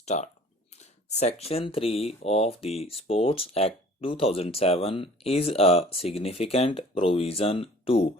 start. Section 3 of the Sports Act 2007 is a significant provision to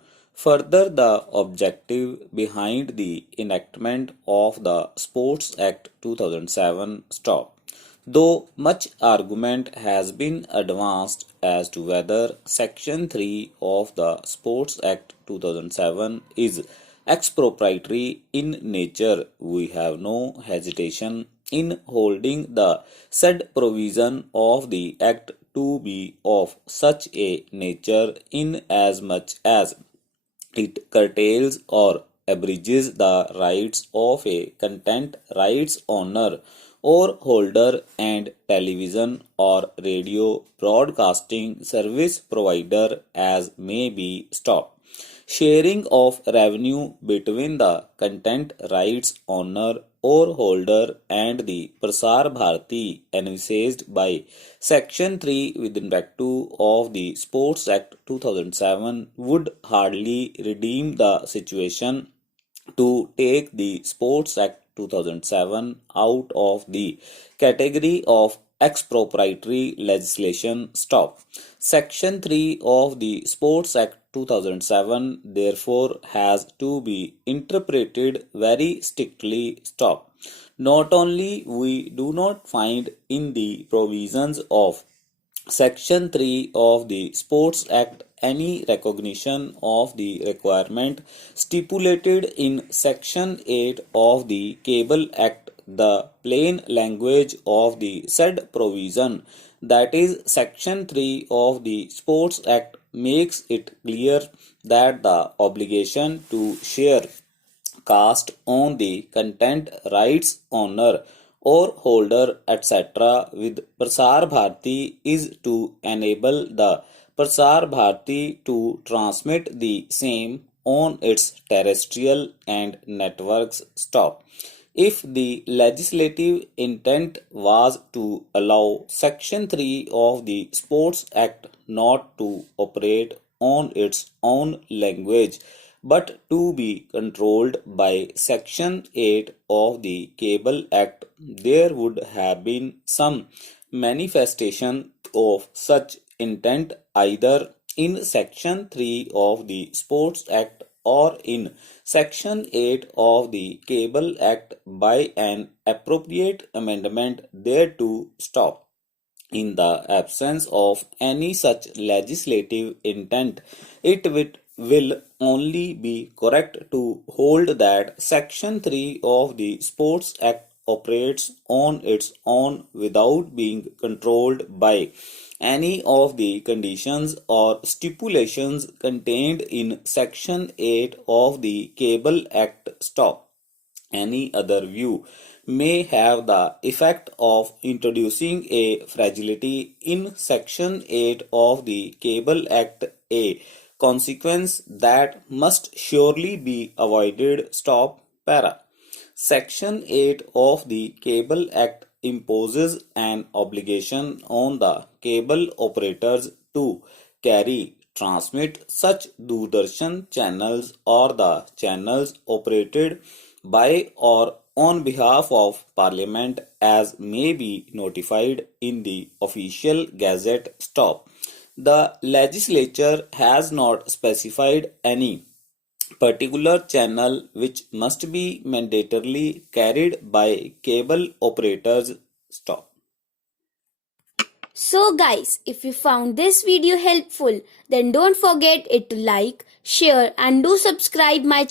further the objective behind the enactment of the Sports Act 2007 stop. Though much argument has been advanced as to whether Section 3 of the Sports Act 2007 is expropriatory in nature, we have no hesitation in holding the said provision of the Act to be of such a nature in as much as it curtails or abridges the rights of a content rights owner or holder and television or radio broadcasting service provider as may be stopped. Sharing of revenue between the content rights owner or holder and the Prasar Bharati envisaged by Section 3 within Bracket 2 of the Sports Act 2007 would hardly redeem the situation to take the Sports Act 2007 out of the category of expropriatory legislation stop. Section 3 of the Sports Act 2007 therefore has to be interpreted very strictly stop. Not only we do not find in the provisions of Section 3 of the Sports Act any recognition of the requirement stipulated in Section 8 of the Cable Act, the plain language of the said provision, that is, Section 3 of the Sports Act, makes it clear that the obligation to share cast on the content rights owner or holder etc. with Prasar Bharati is to enable the Prasar Bharati to transmit the same on its terrestrial and networks stop. If the legislative intent was to allow Section 3 of the Sports Act not to operate on its own language but to be controlled by Section 8 of the Cable Act, there would have been some manifestation of such intent either in Section 3 of the Sports Act or in Section 8 of the Cable Act by an appropriate amendment thereto stop. In the absence of any such legislative intent, it will only be correct to hold that Section 3 of the Sports Act operates on its own without being controlled by any of the conditions or stipulations contained in Section 8 of the Cable Act stop. Any other view may have the effect of introducing a fragility in Section 8 of the Cable Act, a consequence that must surely be avoided stop para. Section 8 of the Cable Act imposes an obligation on the cable operators to carry, transmit such Doordarshan channels or the channels operated by or on behalf of Parliament as may be notified in the official gazette stop. The legislature has not specified any particular channel which must be mandatorily carried by cable operators stop. So guys, if you found this video helpful, then don't forget it to like, share and do subscribe my channel.